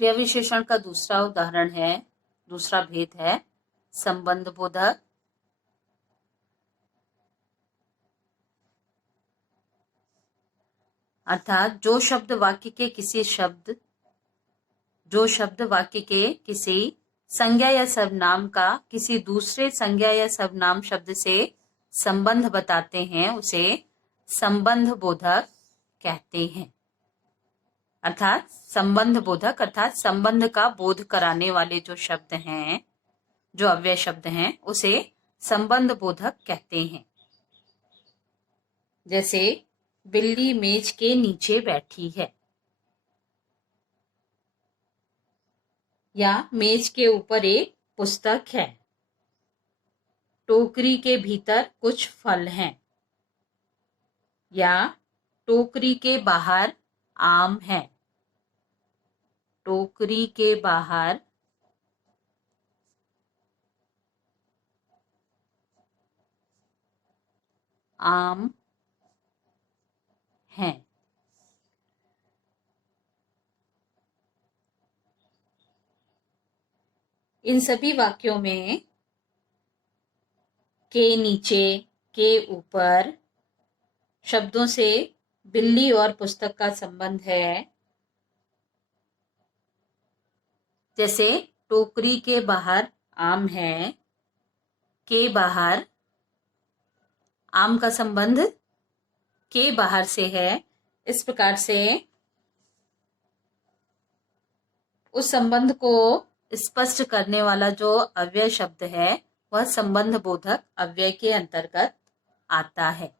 क्रिया विशेषण का दूसरा उदाहरण है, दूसरा भेद है संबंध बोधक। अर्थात जो शब्द वाक्य के किसी संज्ञा या सर्वनाम का किसी दूसरे संज्ञा या सर्वनाम शब्द से संबंध बताते हैं उसे संबंध बोधक कहते हैं। अर्थात संबंध बोधक अर्थात संबंध का बोध कराने वाले जो शब्द हैं, जो अव्यय शब्द हैं, उसे संबंध बोधक कहते हैं। जैसे बिल्ली मेज के नीचे बैठी है, या मेज के ऊपर एक पुस्तक है, टोकरी के भीतर कुछ फल हैं, या टोकरी के बाहर आम है। टोकरी के बाहर आम हैं। इन सभी वाक्यों में के नीचे, के ऊपर शब्दों से बिल्ली और पुस्तक का संबंध है। जैसे टोकरी के बाहर आम है, के बाहर आम का संबंध के बाहर से है। इस प्रकार से उस संबंध को स्पष्ट करने वाला जो अव्यय शब्द है वह संबंध बोधक अव्यय के अंतर्गत आता है।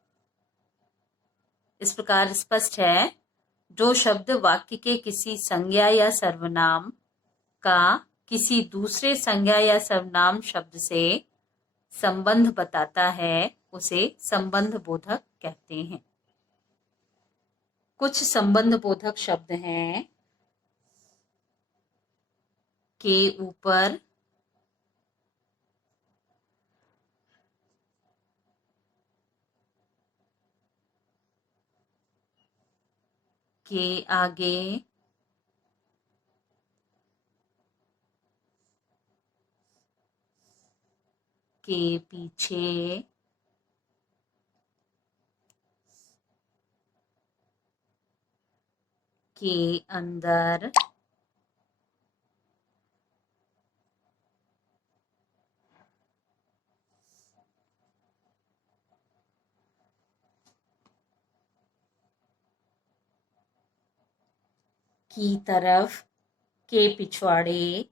इस प्रकार स्पष्ट है, जो शब्द वाक्य के किसी संज्ञा या सर्वनाम का किसी दूसरे संज्ञा या सर्वनाम शब्द से संबंध बताता है उसे संबंध बोधक कहते हैं। कुछ संबंध बोधक शब्द हैं के ऊपर, के आगे, के पीछे, के अंदर, की तरफ, के पिछवाड़े,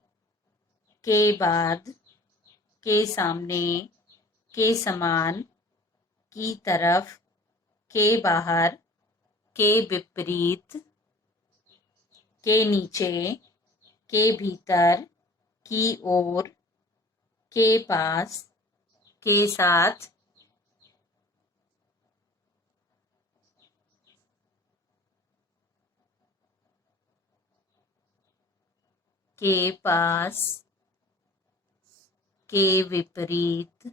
के बाद, के सामने, के समान, की तरफ, के बाहर, के विपरीत, के नीचे, के भीतर, की ओर, के पास, के साथ, के पास, के विपरीत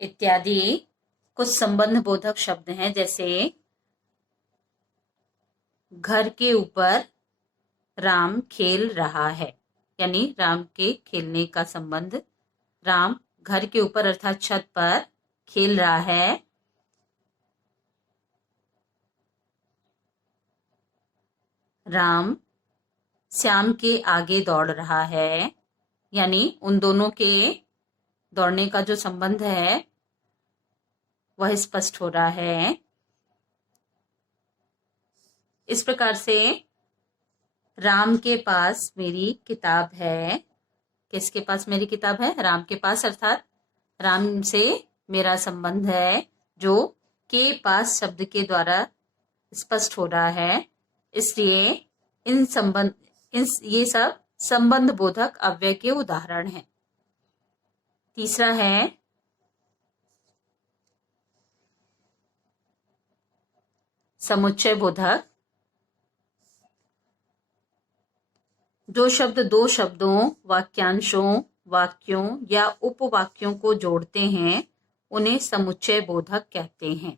इत्यादि कुछ संबंध बोधक शब्द हैं। जैसे घर के ऊपर राम खेल रहा है, यानी राम के खेलने का संबंध, राम घर के ऊपर अर्थात छत पर खेल रहा है। राम श्याम के आगे दौड़ रहा है, यानी उन दोनों के दौड़ने का जो संबंध है वह स्पष्ट हो रहा है। इस प्रकार से राम के पास मेरी किताब है। किसके पास मेरी किताब है? राम के पास, अर्थात राम से मेरा संबंध है, जो के पास शब्द के द्वारा स्पष्ट हो रहा है। इसलिए ये सब संबंध बोधक अव्यय के उदाहरण हैं। तीसरा है समुच्चय बोधक। जो शब्द दो शब्दों, वाक्यांशों, वाक्यों या उपवाक्यों को जोड़ते हैं उन्हें समुच्चय बोधक कहते हैं।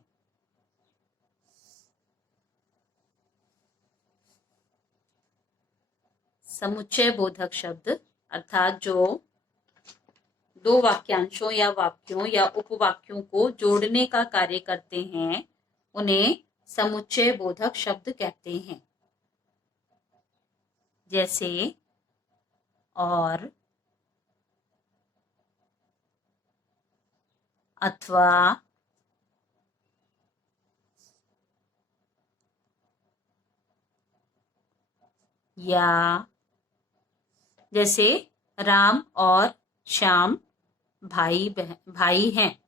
समुच्चय बोधक शब्द अर्थात जो दो वाक्यांशों या वाक्यों या उपवाक्यों को जोड़ने का कार्य करते हैं उन्हें समुच्चय बोधक शब्द कहते हैं। जैसे और, अथवा, या। जैसे राम और श्याम भाई हैं।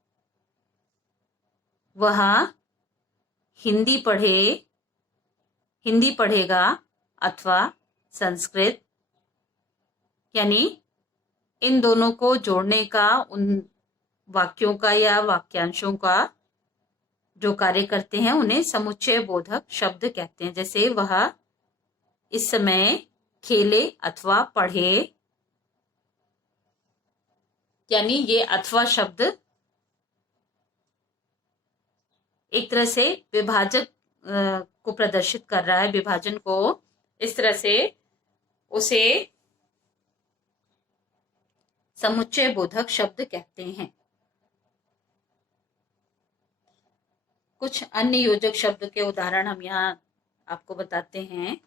वह हिंदी पढ़ेगा अथवा संस्कृत। यानी इन दोनों को जोड़ने का, उन वाक्यों का या वाक्यांशों का जो कार्य करते हैं उन्हें समुच्चय बोधक शब्द कहते हैं। जैसे वह इस समय खेले अथवा पढ़े। यानी ये अथवा शब्द एक तरह से विभाजक को प्रदर्शित कर रहा है, विभाजन को। इस तरह से उसे समुच्चय बोधक शब्द कहते हैं। कुछ अन्य योजक शब्द के उदाहरण हम यहाँ आपको बताते हैं।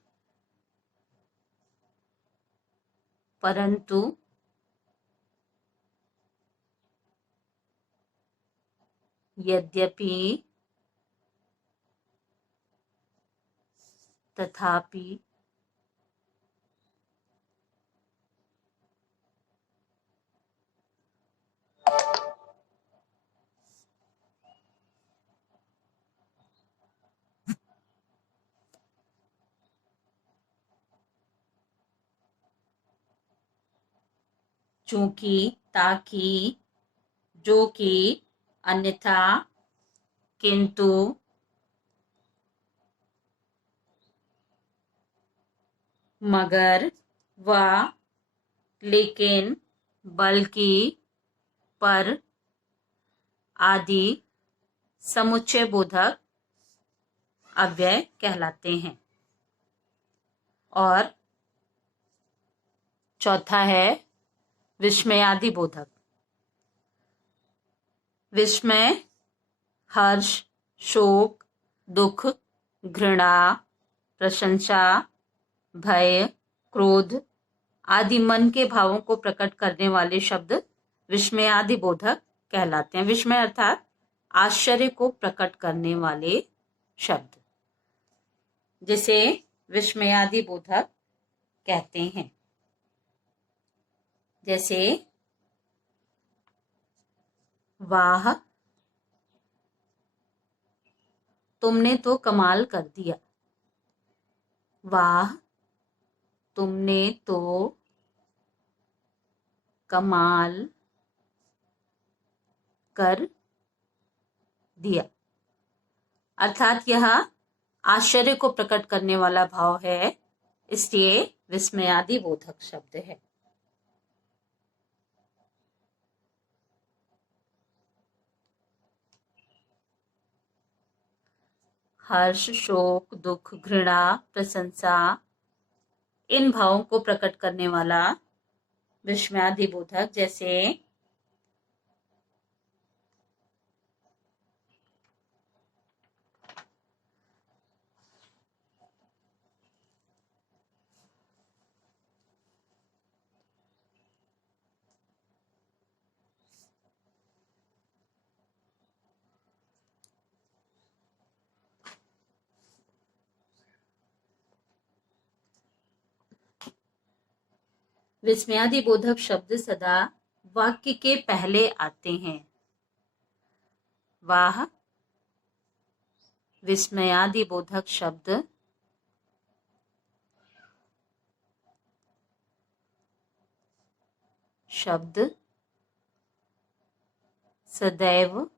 परंतु, यद्यपि, तथापि, चूंकि, ताकि, जो कि, अन्यथा, किंतु, मगर, व, लेकिन, बल्कि, पर आदि समुच्चय बोधक अव्यय कहलाते हैं। और चौथा है विस्मयादि बोधक। विस्मय, हर्ष, शोक, दुख, घृणा, प्रशंसा, भय, क्रोध आदि मन के भावों को प्रकट करने वाले शब्द विस्मयादि बोधक कहलाते हैं। विस्मय अर्थात आश्चर्य को प्रकट करने वाले शब्द, जिसे विस्मयादि बोधक कहते हैं। जैसे वाह, तुमने तो कमाल कर दिया। वाह, तुमने तो कमाल कर दिया। अर्थात यह आश्चर्य को प्रकट करने वाला भाव है, इसलिए विस्मयादि बोधक शब्द है। हर्ष, शोक, दुख, घृणा, प्रशंसा इन भावों को प्रकट करने वाला विस्मयादि बोधक। जैसे विस्मयादि बोधक शब्द सदा वाक्य के पहले आते हैं। वाह, विस्मयादि बोधक शब्द सदैव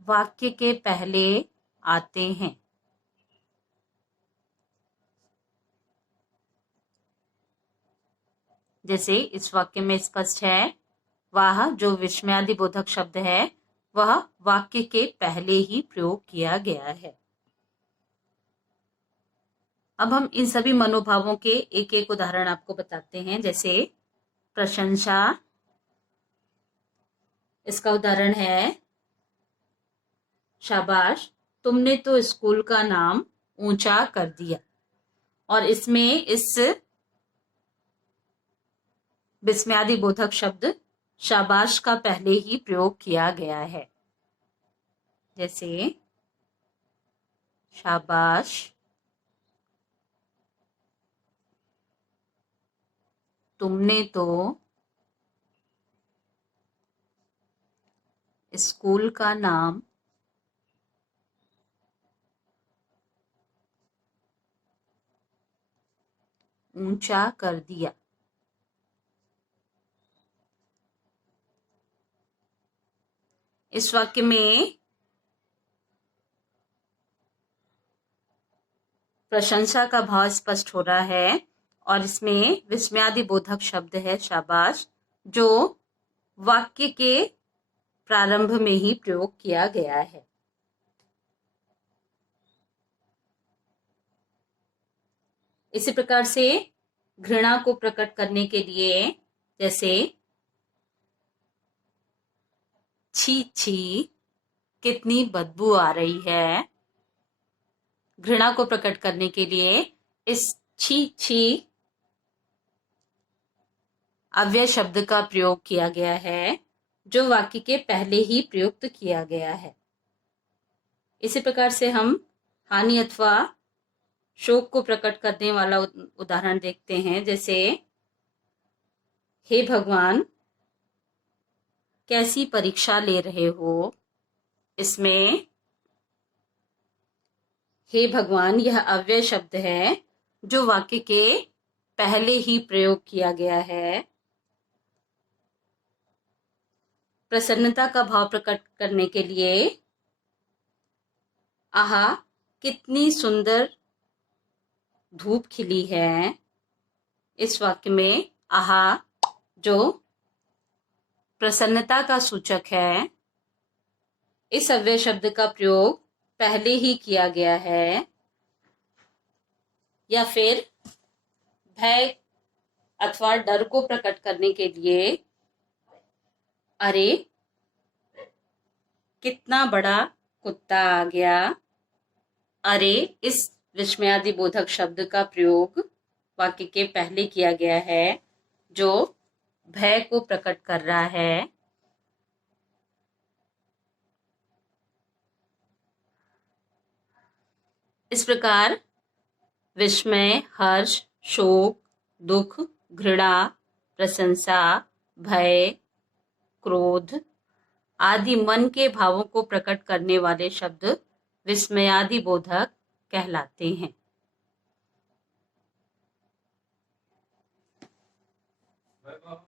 वाक्य के पहले आते हैं। जैसे इस वाक्य में स्पष्ट है, वह जो विस्मयादि बोधक शब्द है वह वाक्य के पहले ही प्रयोग किया गया है। अब हम इन सभी मनोभावों के एक एक उदाहरण आपको बताते हैं। जैसे प्रशंसा, इसका उदाहरण है शाबाश, तुमने तो स्कूल का नाम ऊंचा कर दिया। और इसमें इस विस्मयादि बोधक शब्द शाबाश का पहले ही प्रयोग किया गया है। जैसे शाबाश, तुमने तो स्कूल का नाम ऊंचा कर दिया। इस वाक्य में प्रशंसा का भाव स्पष्ट हो रहा है और इसमें विस्मयादि बोधक शब्द है शाबाश, जो वाक्य के प्रारंभ में ही प्रयोग किया गया है। इसी प्रकार से घृणा को प्रकट करने के लिए, जैसे छी छी, कितनी बदबू आ रही है। घृणा को प्रकट करने के लिए इस छी छी अव्यय शब्द का प्रयोग किया गया है, जो वाक्य के पहले ही प्रयुक्त किया गया है। इसी प्रकार से हम हानि अथवा शोक को प्रकट करने वाला उदाहरण देखते हैं। जैसे हे भगवान, कैसी परीक्षा ले रहे हो। इसमें हे भगवान यह अव्यय शब्द है, जो वाक्य के पहले ही प्रयोग किया गया है। प्रसन्नता का भाव प्रकट करने के लिए आहा, कितनी सुंदर धूप खिली है। इस वाक्य में आहा, जो प्रसन्नता का सूचक है, इस अव्यय शब्द का प्रयोग पहले ही किया गया है। या फिर भय अथवा डर को प्रकट करने के लिए अरे कितना बड़ा कुत्ता आ गया। अरे इस विस्मयादि बोधक शब्द का प्रयोग वाक्य के पहले किया गया है, जो भय को प्रकट कर रहा है। इस प्रकार विस्मय, हर्ष, शोक, दुख, घृणा, प्रशंसा, भय, क्रोध आदि मन के भावों को प्रकट करने वाले शब्द विस्मयादि बोधक कहलाते हैं।